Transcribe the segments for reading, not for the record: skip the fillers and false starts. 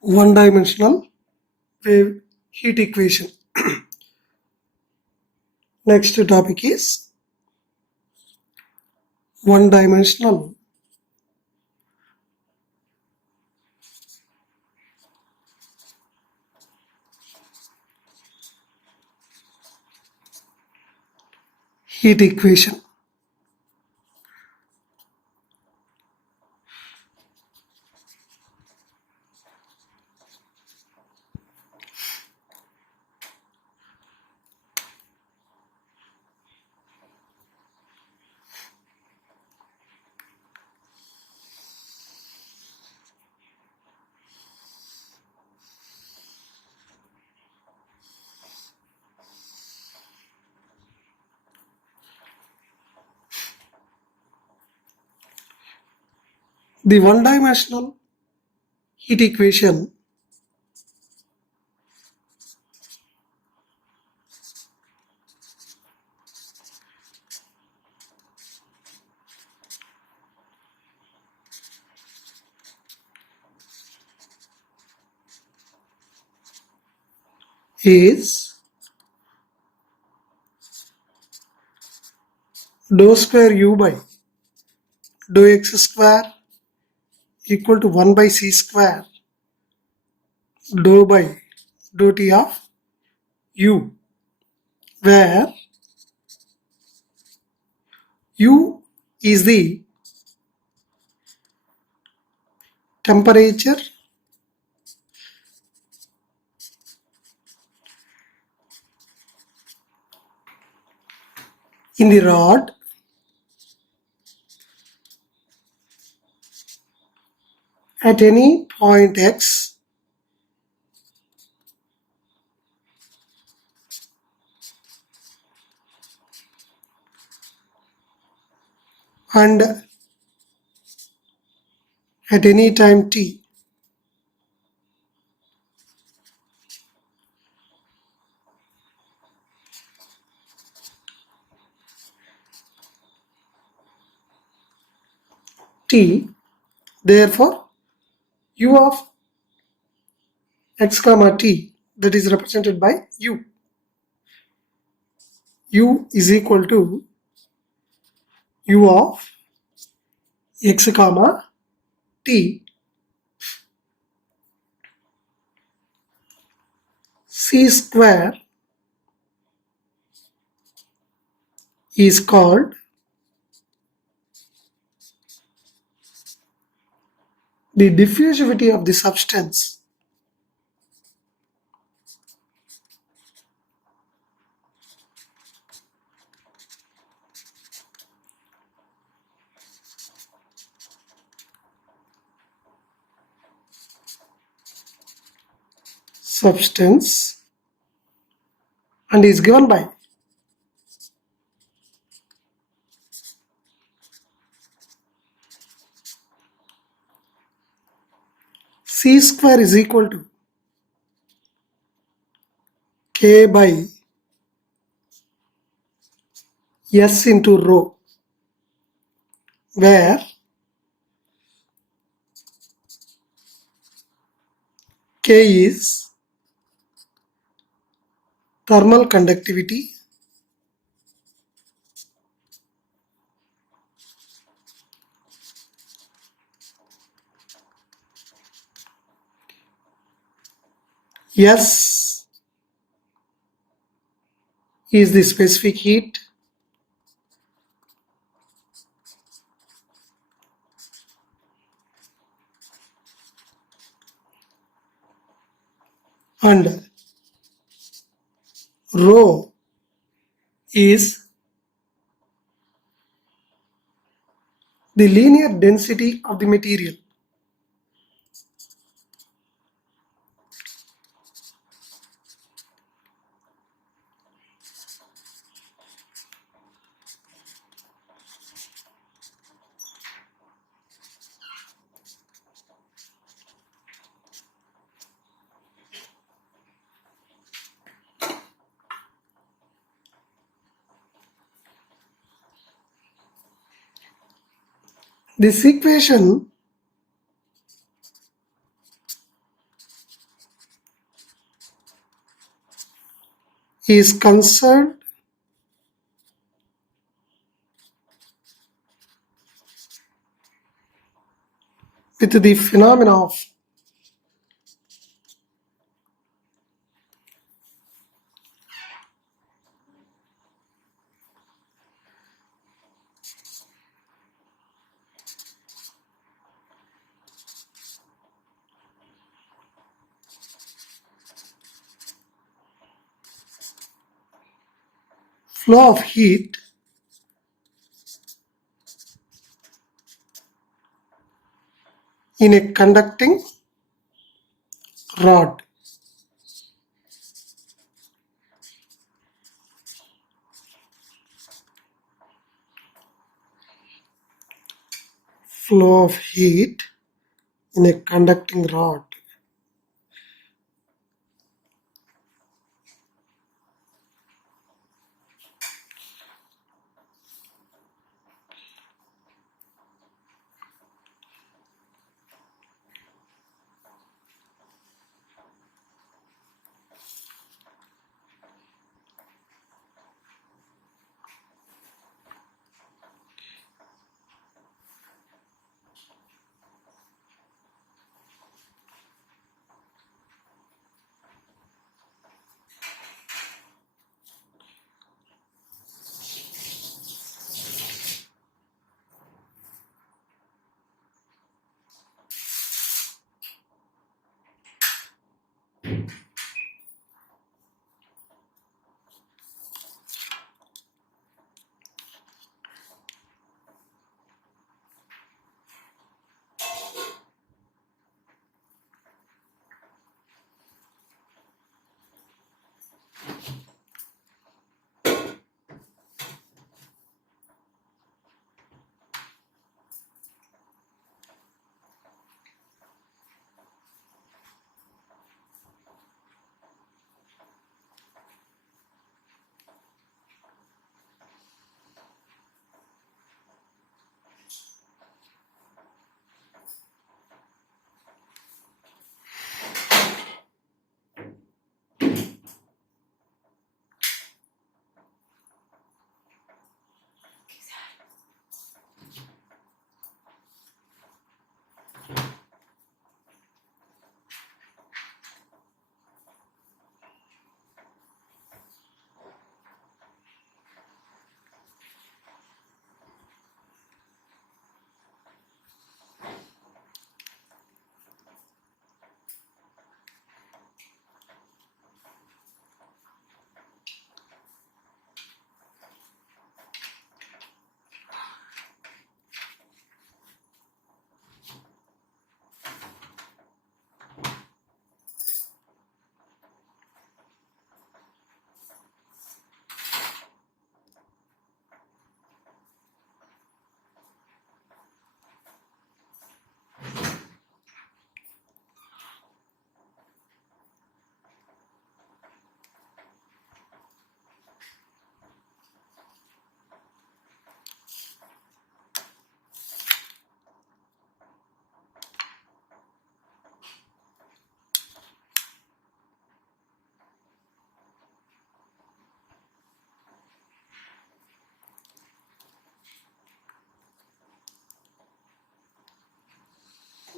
one-dimensional wave heat equation. Next topic is one-dimensional heat equation. The one-dimensional heat equation is dou square u by dou x square equal to 1 by c square dou by dou t of u, where u is the temperature in the rod at any point x and at any time t. Therefore, u of x comma t, that is represented by u. U is equal to u of x comma t. C square is called the diffusivity of the substance. And is given by C square is equal to K by S into rho, where K is thermal conductivity S is the specific heat and rho is the linear density of the material. This equation is concerned with the phenomena of flow of heat in a conducting rod. Flow of heat in a conducting rod.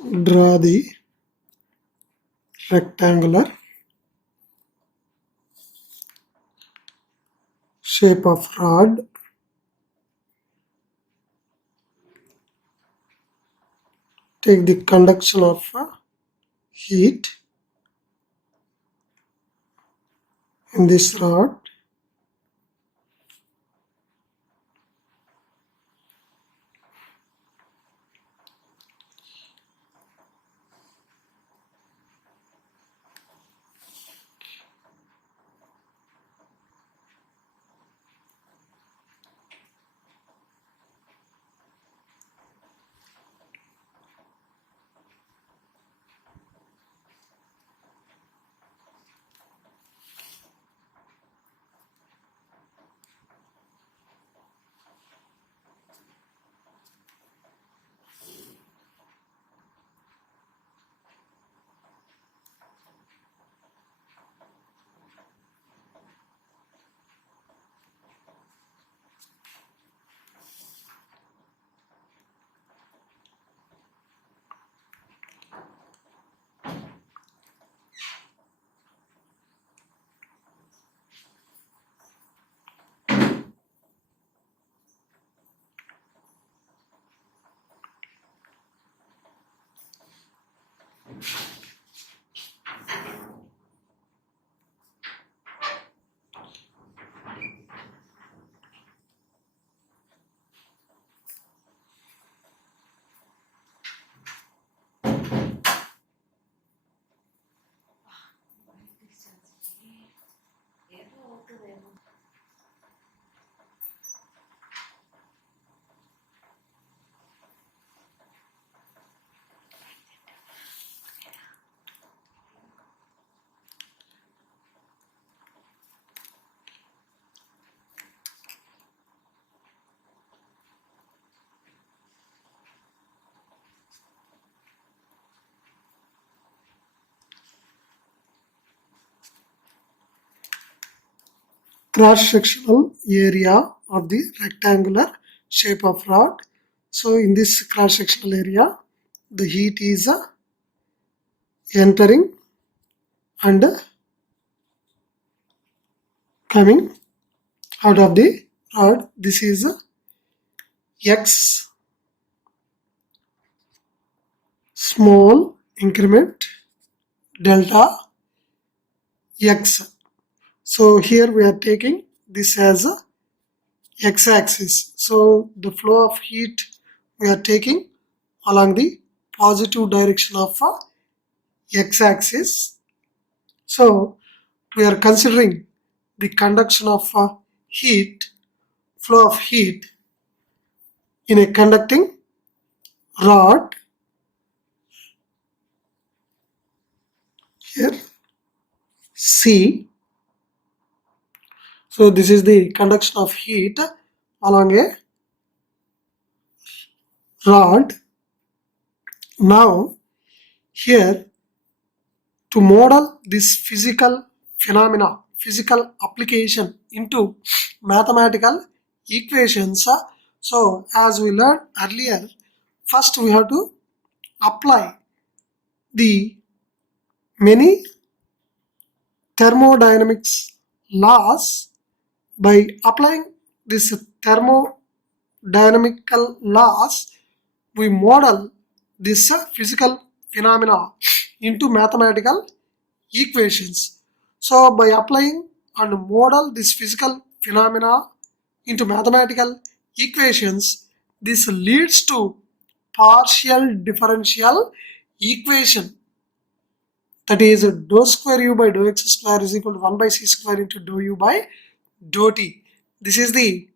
Draw the rectangular shape of rod. Take the conduction of heat in this rod. cross-sectional area of the rectangular shape of rod. So in this cross-sectional area, the heat is entering and coming out of the rod. This is X small increment delta X. So here we are taking this as a x-axis. So the flow of heat we are taking along the positive direction of x-axis. So we are considering the conduction of heat, flow of heat in a conducting rod. Here C. So this is the conduction of heat along a rod. Now here, to model this physical phenomena, physical application into mathematical equations, so as we learned earlier, first we have to apply the many thermodynamics laws. By applying this thermodynamical laws, we model this physical phenomena into mathematical equations. So by applying and model this physical phenomena into mathematical equations, this leads to partial differential equation, that is dou square u by dou x square is equal to 1 by c square into dou u by dou t. This is the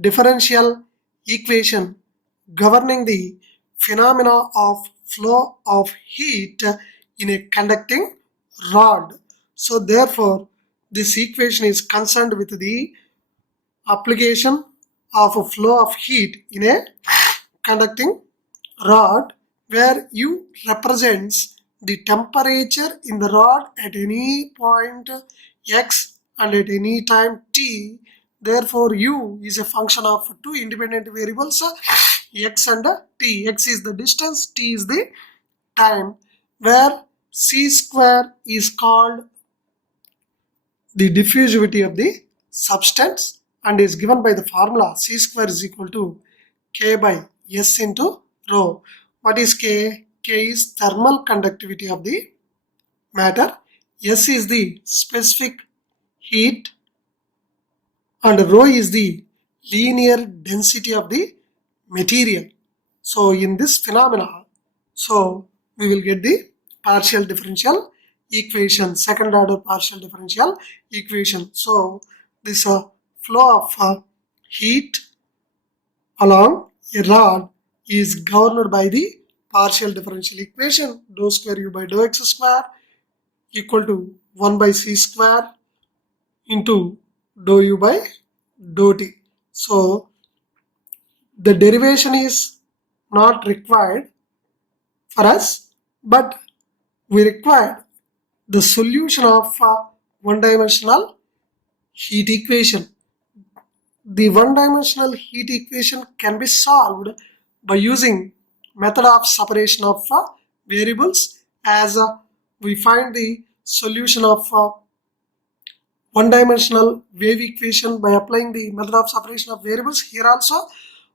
differential equation governing the phenomena of flow of heat in a conducting rod. So therefore, this equation is concerned with the application of a flow of heat in a conducting rod, where U represents the temperature in the rod at any point x and at any time t. Therefore, U is a function of two independent variables, x and t. X is the distance, t is the time, where c square is called the diffusivity of the substance and is given by the formula c square is equal to k by s into rho. What is k? K is thermal conductivity of the matter, s is the specific heat, and rho is the linear density of the material. So in this phenomena, so we will get the partial differential equation, second order partial differential equation. So this flow of heat along a rod is governed by the partial differential equation dou square u by dou x square equal to 1 by c square into dou u by dou t. So the derivation is not required for us, but we require the solution of one-dimensional heat equation. The one-dimensional heat equation can be solved by using method of separation of variables, as we find the solution of one-dimensional wave equation by applying the method of separation of variables. Here also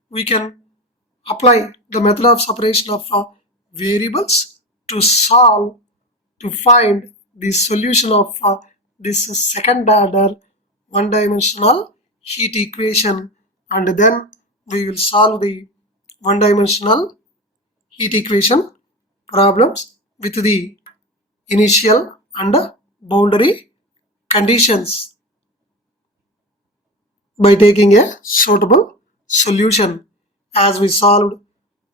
we can apply the method of separation of variables to find the solution of this second order one-dimensional heat equation, and then we will solve the one-dimensional heat equation problems with the initial and boundary conditions. by taking a suitable solution as we solved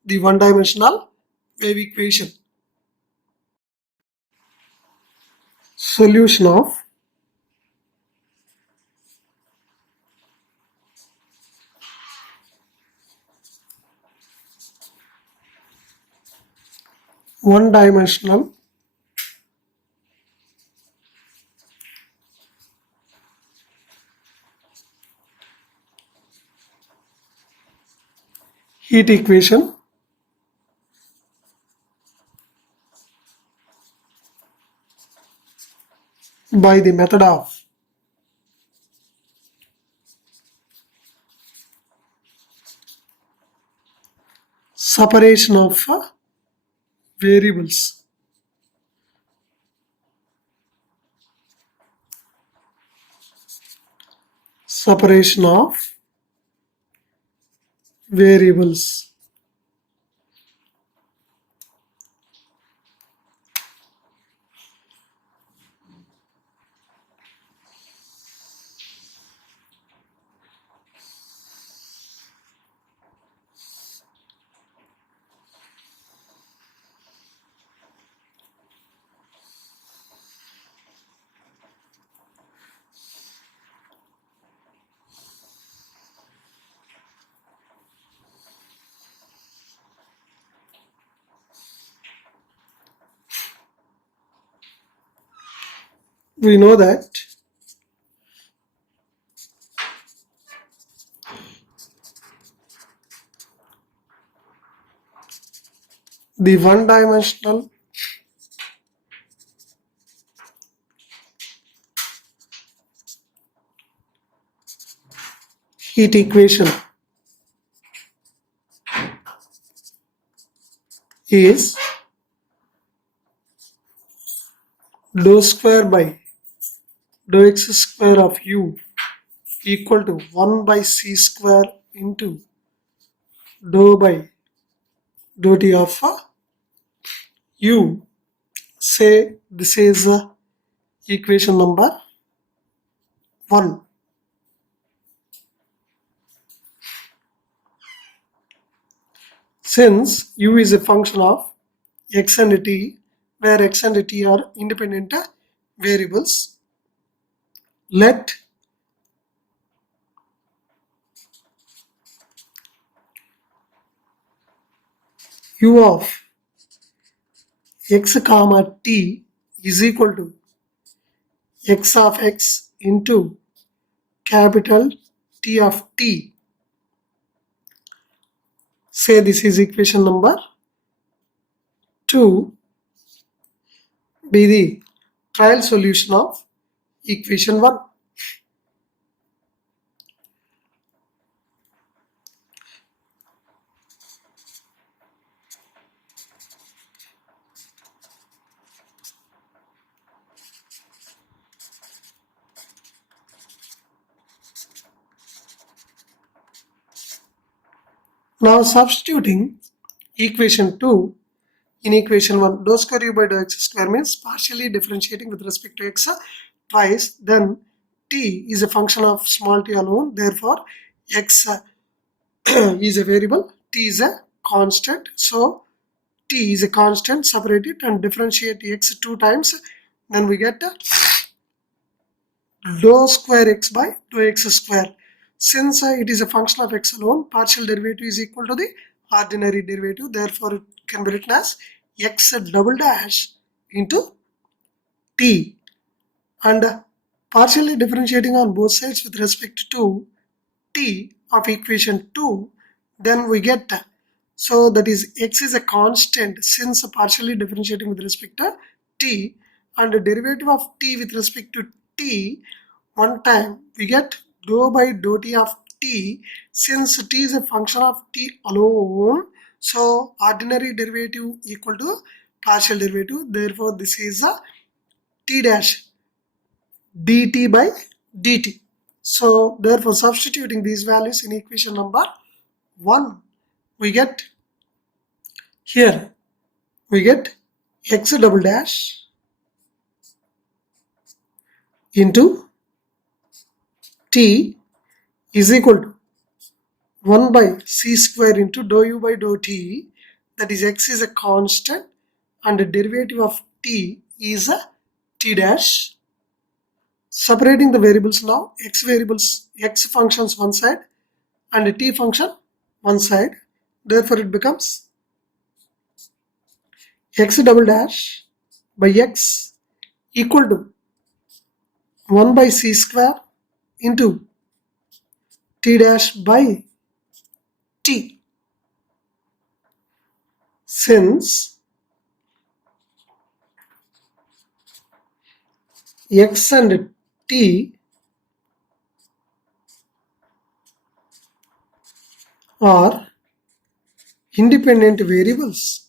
the one-dimensional wave equation. Solution of one-dimensional heat equation by the method of separation of variables. Separation of variables. We know that the one-dimensional heat equation is dou square by dou x square of u equal to 1 by c square into dou by dou t of u. Say this is equation number 1. Since u is a function of x and t, where x and t are independent variables, let u of x comma t is equal to x of x into capital T of t. Say this is equation number 2 be the trial solution of equation 1. Now substituting equation 2 in equation 1, dou square u by dou x square means partially differentiating with respect to x twice, then t is a function of small t alone, therefore x is a variable, t is a constant, so t is a constant, separate it and differentiate x 2 times, then we get dou square x by dou x square. Since it is a function of x alone, partial derivative is equal to the ordinary derivative, therefore it can be written as x double dash into t, and partially differentiating on both sides with respect to t of equation 2, then we get, so that is x is a constant since partially differentiating with respect to t, and the derivative of t with respect to t one time we get dou by dou t of t, since t is a function of t alone, so ordinary derivative equal to partial derivative, therefore this is a t dash dt by dt. So therefore substituting these values in equation number 1, we get here, we get x double dash into t is equal to 1 by c square into dou u by dou t, that is x is a constant and the derivative of t is a t dash. Separating the variables now, x functions one side and t function one side. Therefore it becomes x double dash by x equal to 1 by c square into t dash by t. Since x and t are independent variables,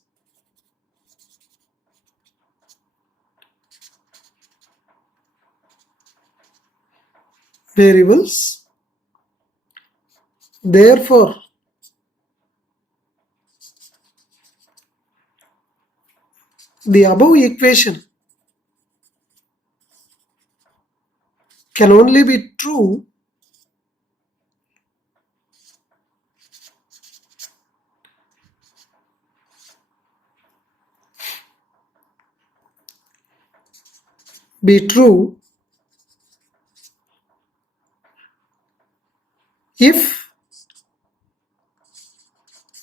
therefore the above equation can only be true if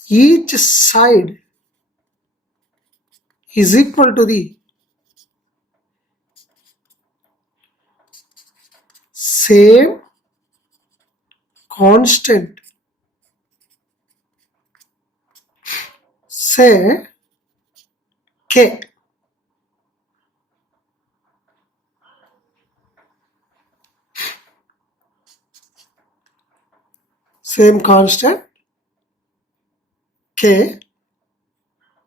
each side is equal to the same constant, say k. Same constant k,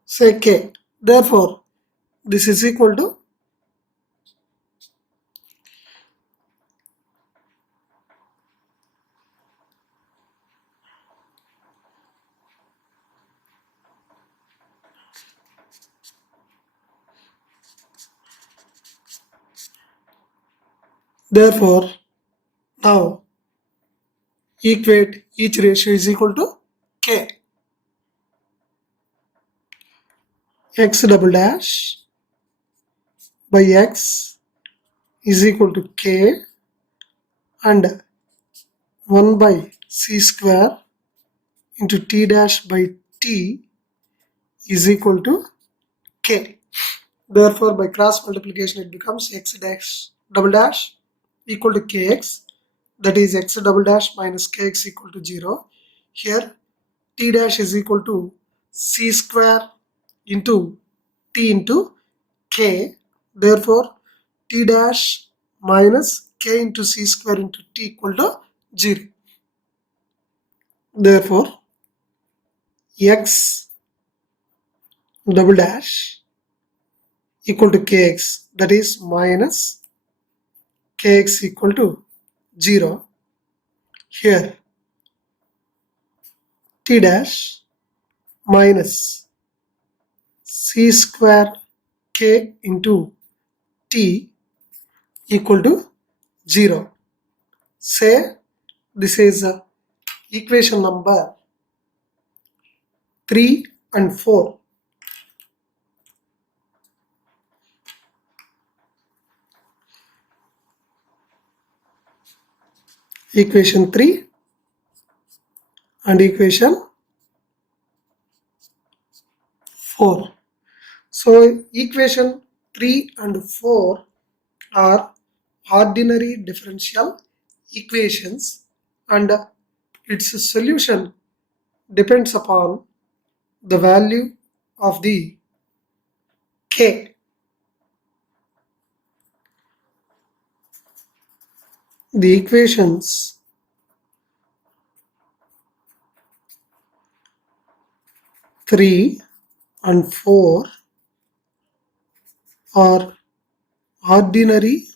say k. Therefore, this is equal to therefore now equate each ratio is equal to k. X double dash by x is equal to k and 1 by c square into t dash by t is equal to k. Therefore, by cross multiplication, it becomes x dash double dash equal to kx, that is x double dash minus kx equal to 0. Here, t dash is equal to c square into t into k. Therefore, t dash minus k into c square into t equal to 0. Therefore, x double dash equal to kx, that is minus kx equal to 0. Here t dash minus c square k into t equal to 0. Say this is equation number 3 and 4. Equation 3 and equation 4. So equation 3 and 4 are ordinary differential equations and its solution depends upon the value of the k. The equations 3 and 4 are ordinary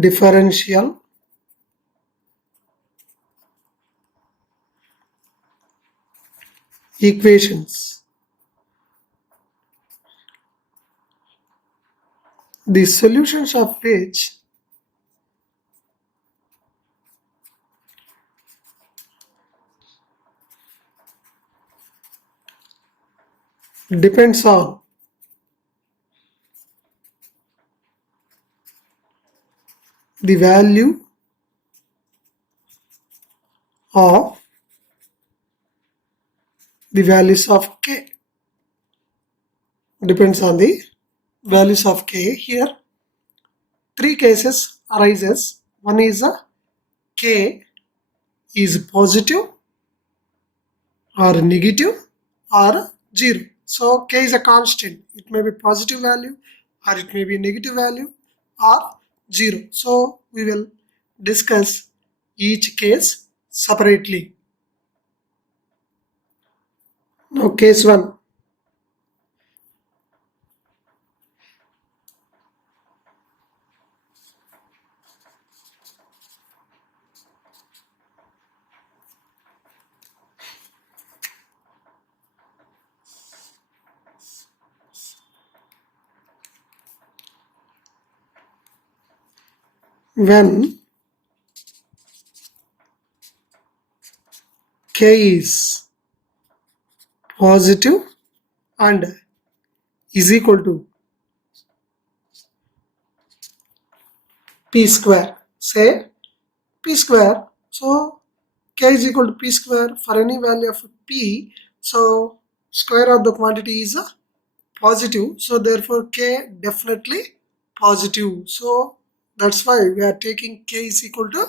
differential equations the solutions of which depends on the value of the values of k. Depends on the values of k. Here three cases arises. One is a k is positive or negative or 0. So k is a constant. It may be positive value or it may be negative value or 0. So we will discuss each case separately. Now case 1. When k is positive and is equal to p square. Say p square. So k is equal to p square for any value of p. So square of the quantity is a positive. So therefore k definitely positive. So that's why we are taking k is equal to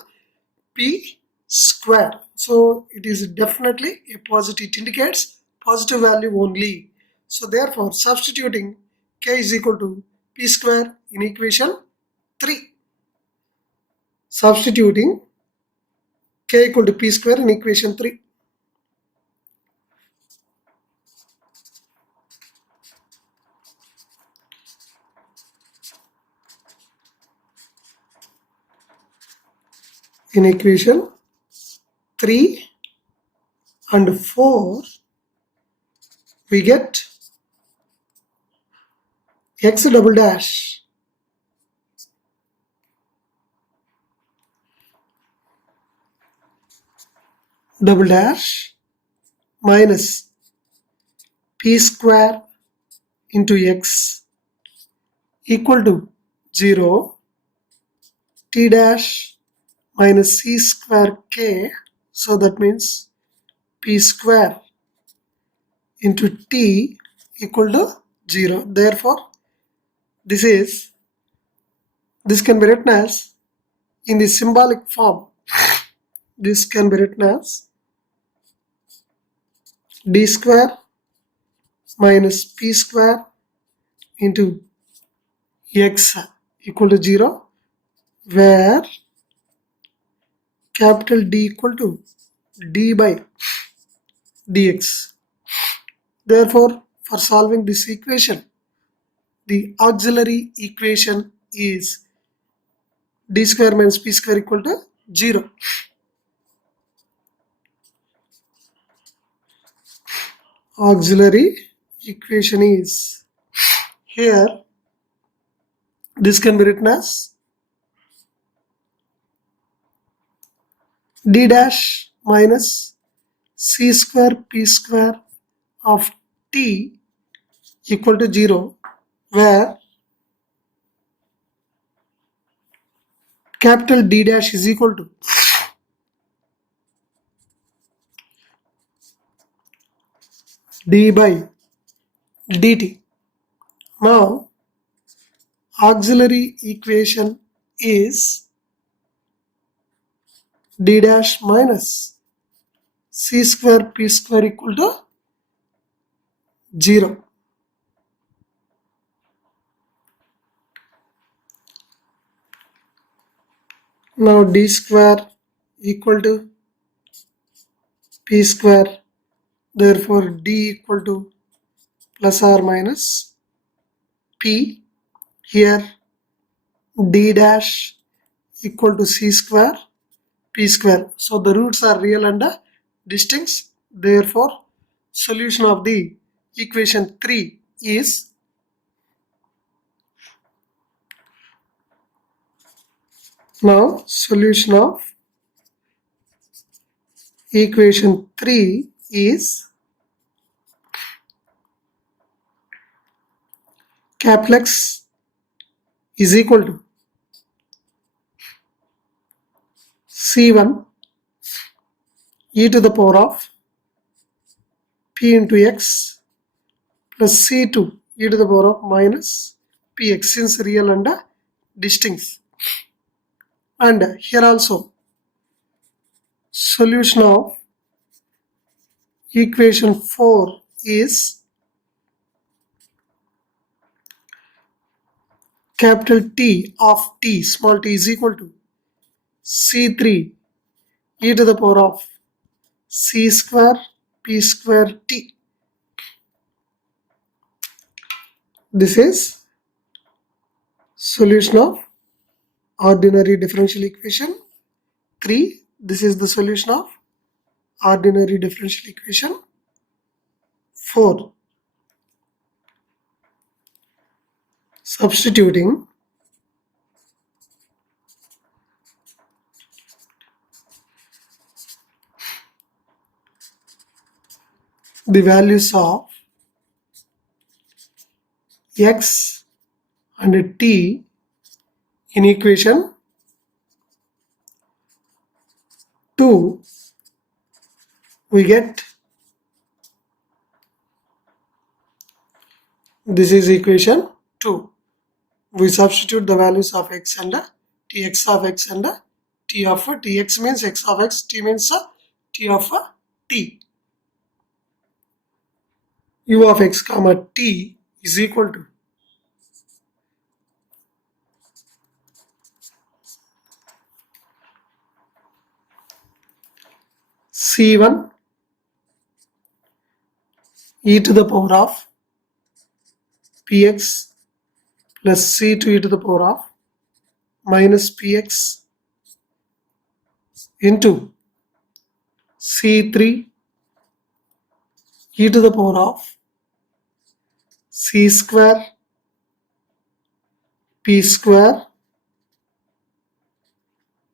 p square. So it is definitely a positive. It indicates positive value only. So therefore substituting k is equal to p square in equation 3. Substituting k equal to p square in equation 3. In equation 3 and 4 we get x double dash minus p square into x equal to 0, t dash minus c square k. So that means p square into t equal to 0. Therefore this can be written as in the symbolic form. This can be written as d square minus p square into x equal to 0, where capital D equal to d by dx. Therefore, for solving this equation, the auxiliary equation is d square minus p square equal to 0. Auxiliary equation is here. This can be written as d dash minus c square p square of t equal to 0, where capital D dash is equal to d by dt. Now auxiliary equation is d dash minus c square p square equal to 0. Now d square equal to p square, therefore d equal to plus or minus p. Here d dash equal to c square p square. So the roots are real and distinct. Therefore solution of the equation 3 is Now solution of equation 3 is capital X is equal to C1 e to the power of P into X plus C2 e to the power of minus Px since real and distinct. And here also solution of equation 4 is capital T of t small t is equal to C3 e to the power of C square P square t. This is solution of ordinary differential equation 3. This is the solution of ordinary differential equation 4. Substituting the values of x and t in equation 2, we get this is equation 2. We substitute the values of x and t, x of x and t of t. X means x of x, t means t of t. U of x comma t is equal to C1 e to the power of px plus C2 e to the power of minus px into C3 e to the power of C square P square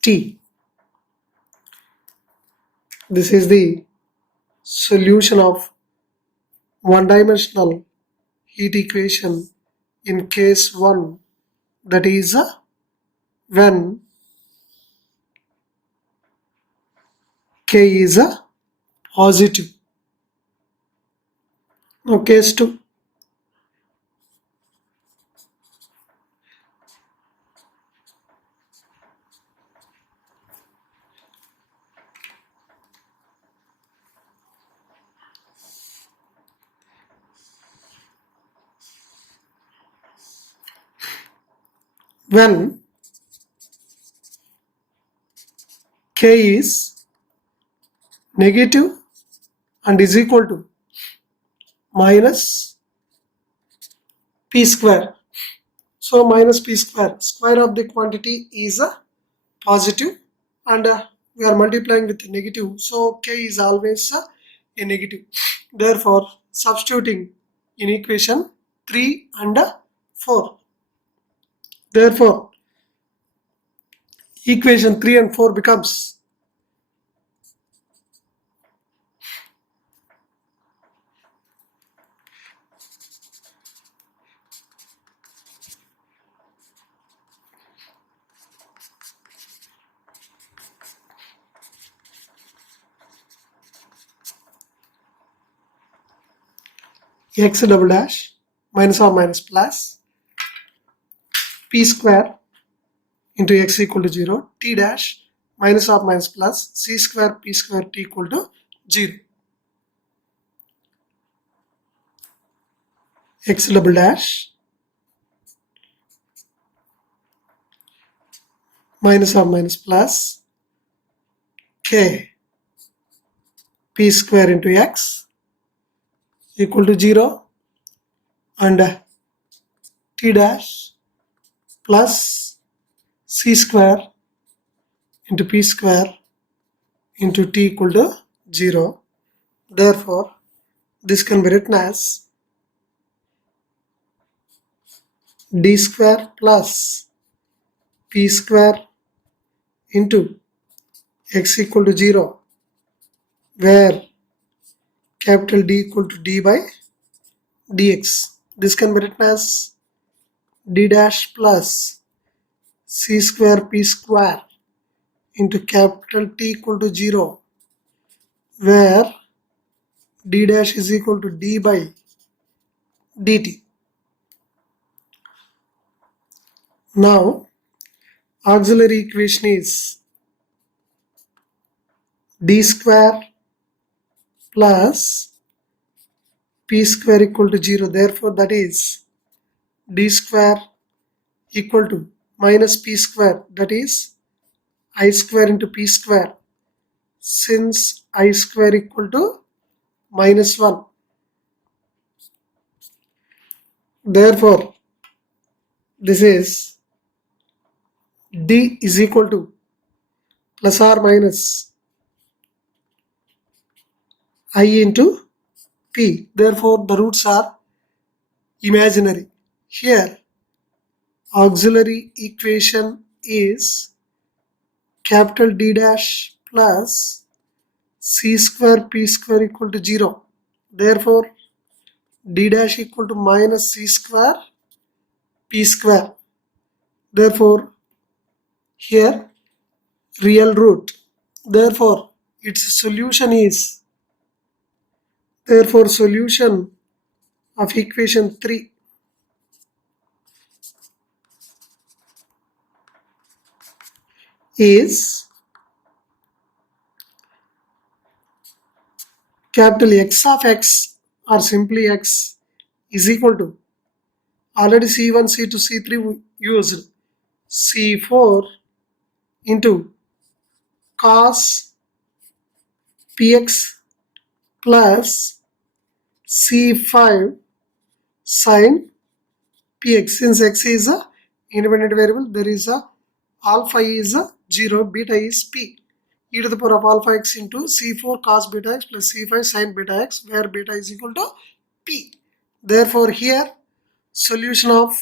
T. This is the solution of one-dimensional heat equation in case 1, that is when K is positive. Now case 2. When K is negative and is equal to minus P square. So minus P square, square of the quantity is a positive and we are multiplying with negative. So K is always a negative. Therefore, substituting in equation 3 and 4. Therefore, equation 3 and 4 becomes x double dash minus or minus plus p square into x equal to 0, t dash minus or minus plus c square p square t equal to 0. X double dash minus or minus plus k p square into x equal to 0 and t dash plus c square into p square into t equal to 0. Therefore, this can be written as d square plus p square into x equal to 0, where capital D equal to d by dx. This can be written as d dash plus c square p square into capital T equal to 0, where d dash is equal to d by dt. Now auxiliary equation is d square plus p square equal to 0. Therefore, that is d square equal to minus p square, that is I square into p square, since I square equal to minus 1. Therefore, this is d is equal to plus or minus I into p. Therefore, the roots are imaginary. Here, auxiliary equation is capital D dash plus c square p square equal to 0. Therefore, d dash equal to minus c square p square. Therefore, here real root. Therefore, its solution is, therefore solution of equation 3 is capital X of x, or simply x, is equal to, already C1, C2, C3 we used, C4 into cos px plus C5 sin px. Since x is a independent variable, there is a alpha is a 0, beta is p. E to the power of alpha x into C4 cos beta x plus C5 sin beta x, where beta is equal to p. Therefore, here solution of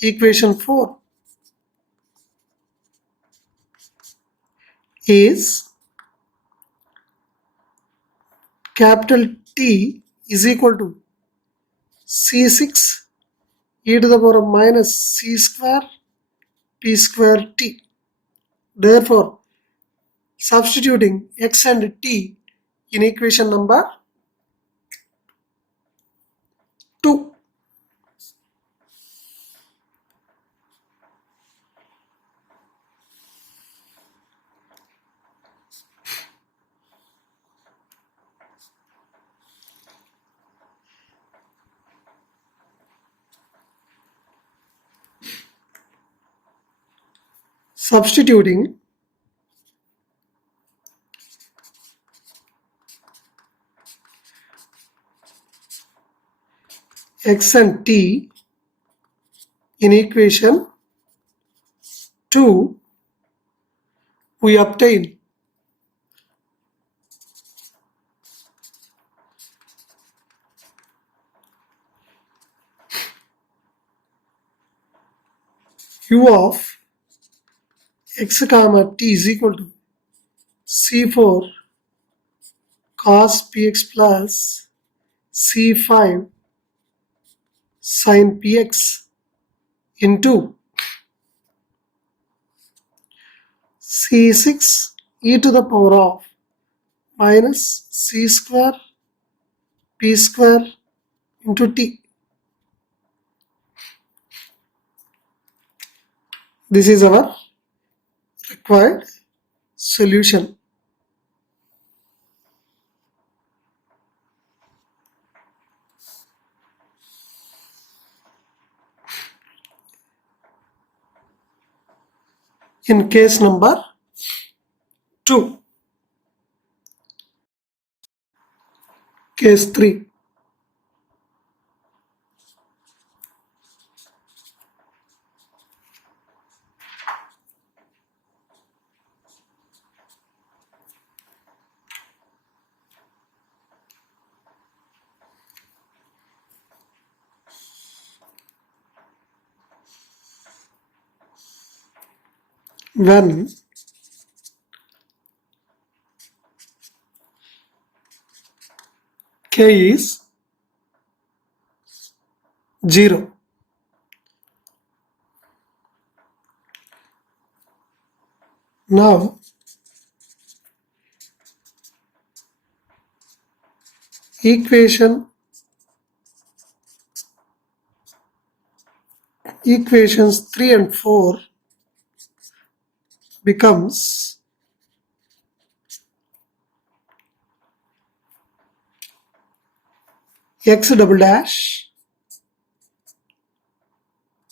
equation 4 is capital T is equal to C6 e to the power of minus c square p square t. Therefore, substituting x and t in equation number 2. Substituting x and t in equation 2, we obtain u of x comma t is equal to c4 cos px plus c5 sin px into c6 e to the power of minus c square p square into t. This is our required solution. In case number 2, case 3. When K is 0. Now equations 3 and 4 becomes x double dash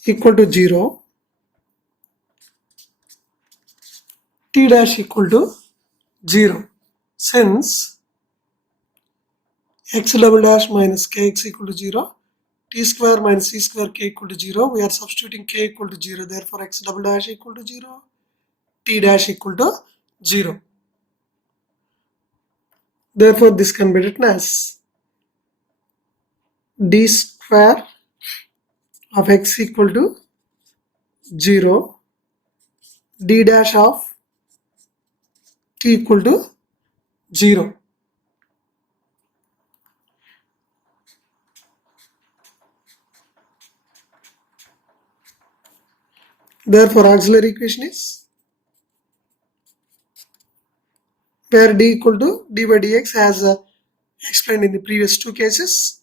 equal to 0, t dash equal to 0. Since x double dash minus kx equal to 0, t square minus c square k equal to 0, we are substituting k equal to 0. Therefore, x double dash equal to 0, t dash equal to 0. Therefore, this can be written as d square of x equal to 0, d dash of t equal to 0. Therefore, auxiliary equation is where d equal to d by dx as explained in the previous two cases.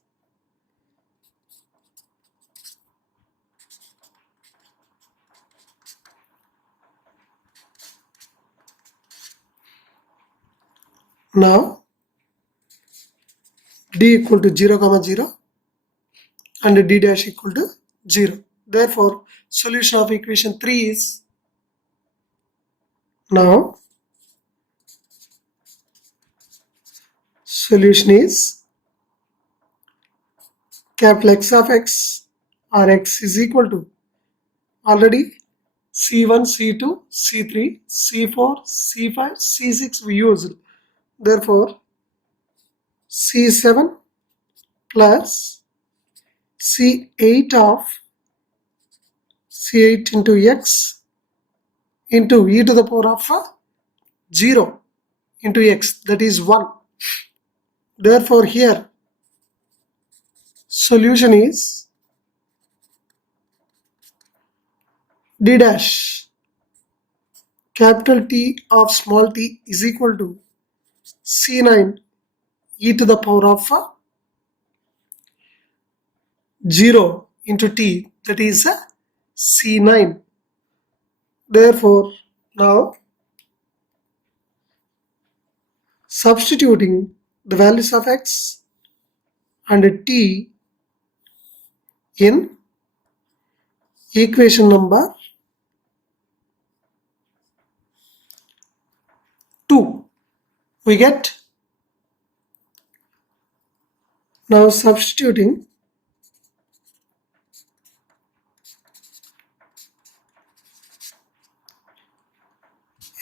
Now, d equal to 0 comma 0 and d dash equal to 0. Therefore, solution of equation 3 is now solution is capital X of x or x is equal to already C1, C2, C3, C4, C5, C6 we used. Therefore, C7 plus C8 of C8 into x into e to the power of 0 into x, that is 1. Therefore, here solution is d dash capital T of small t is equal to C9 e to the power of 0 into t, that is C9. Therefore, now substituting the values of x and t in equation number 2, we get now substituting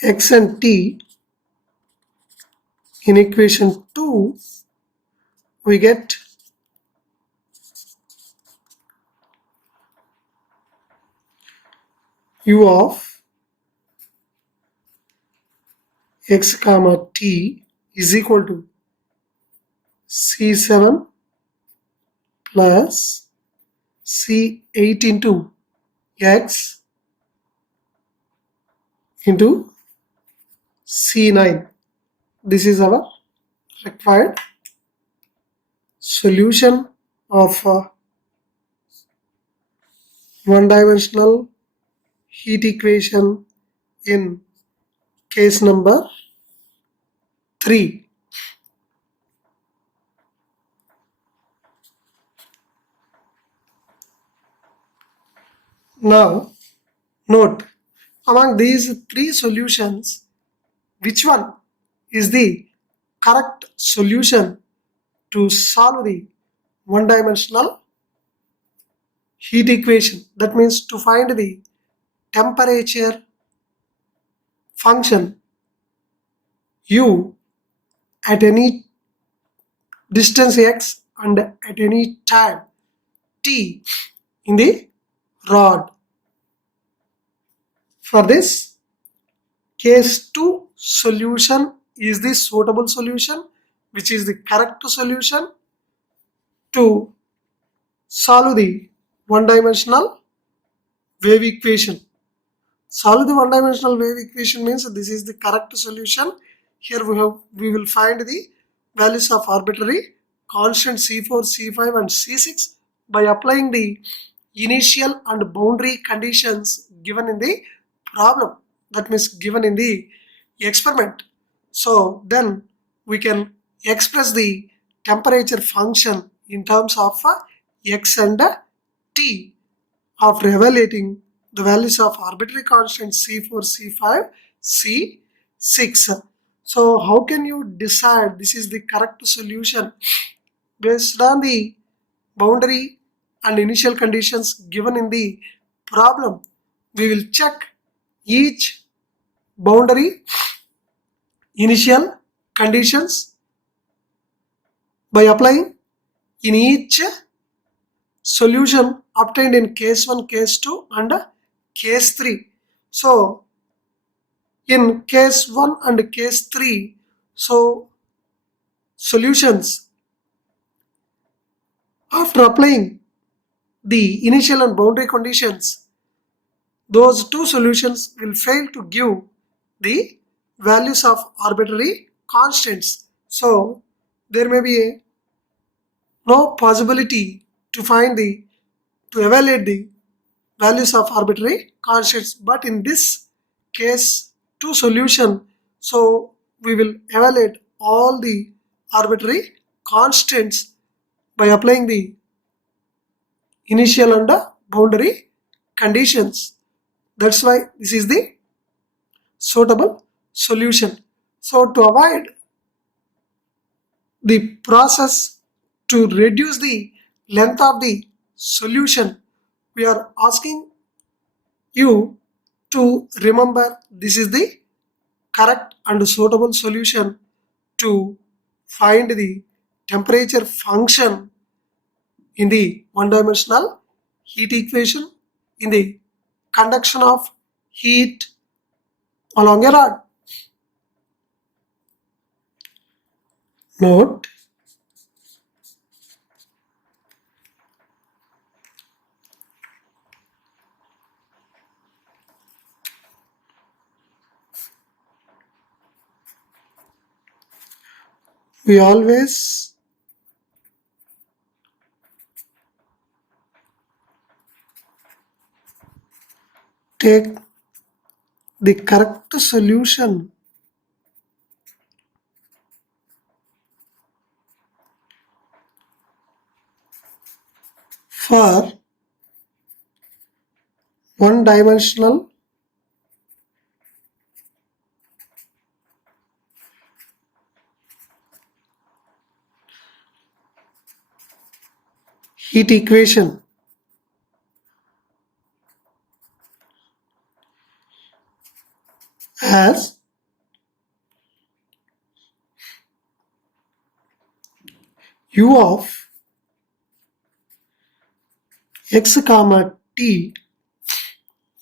x and t in equation 2, we get u of x comma t is equal to C7 plus C8 into x into C9. This is our required solution of one-dimensional heat equation in case number 3. Now, note, among these 3 solutions, which one is the correct solution to solve the one-dimensional heat equation? That means to find the temperature function u at any distance x and at any time t in the rod. For this, case 2 solution is the suitable solution, which is the correct solution. to solve the one-dimensional wave equation. Solve the one-dimensional wave equation means this is the correct solution. Here we will find the values of arbitrary constant C4, C5 and C6 by applying the initial and boundary conditions given in the problem, that means given in the experiment. So then we can express the temperature function in terms of x and t after evaluating the values of arbitrary constants C4, C5, C6. So how can you decide this is the correct solution? Based on the boundary and initial conditions given in the problem, we will check each boundary initial conditions by applying in each solution obtained in case 1, case 2 and case 3. So in case 1 and case 3, so solutions after applying the initial and boundary conditions, those two solutions will fail to give the values of arbitrary constants. So there may be no possibility to evaluate the values of arbitrary constants, but in this case 2 solution, so we will evaluate all the arbitrary constants by applying the initial and boundary conditions. That's why this is the suitable solution. So to avoid the process to reduce the length of the solution, we are asking you to remember this is the correct and suitable solution to find the temperature function in the one-dimensional heat equation in the conduction of heat along a rod. Note, we always take the correct solution for one-dimensional heat equation. As u of x comma t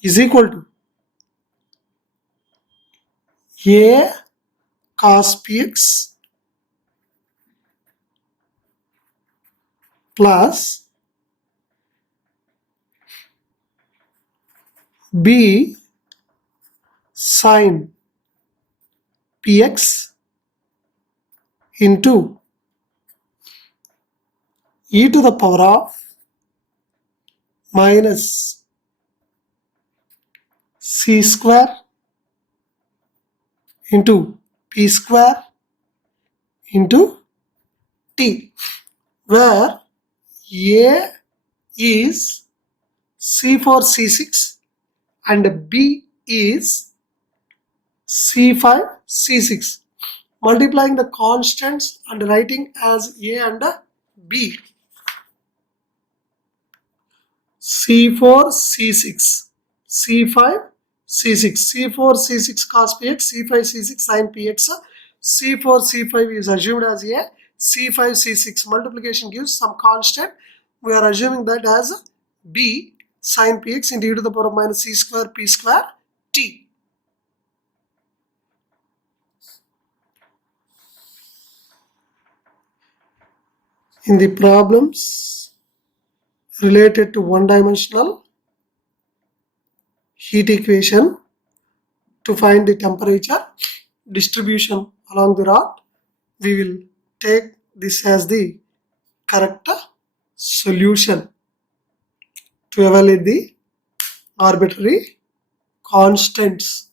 is equal to a cos px plus b sin px into e to the power of minus c square into p square into t, where a is C4, C6 and b is C5, C6. Multiplying the constants and writing as a and b. C4, C6, C5, C6, C4, C6 cos px, C5, C6 sin px, C4, C5 is assumed as a, C5, C6 multiplication gives some constant. We are assuming that as b sin px into e to the power of minus c square p square t. In the problems related to one-dimensional heat equation, to find the temperature distribution along the rod, we will take this as the correct solution to evaluate the arbitrary constants.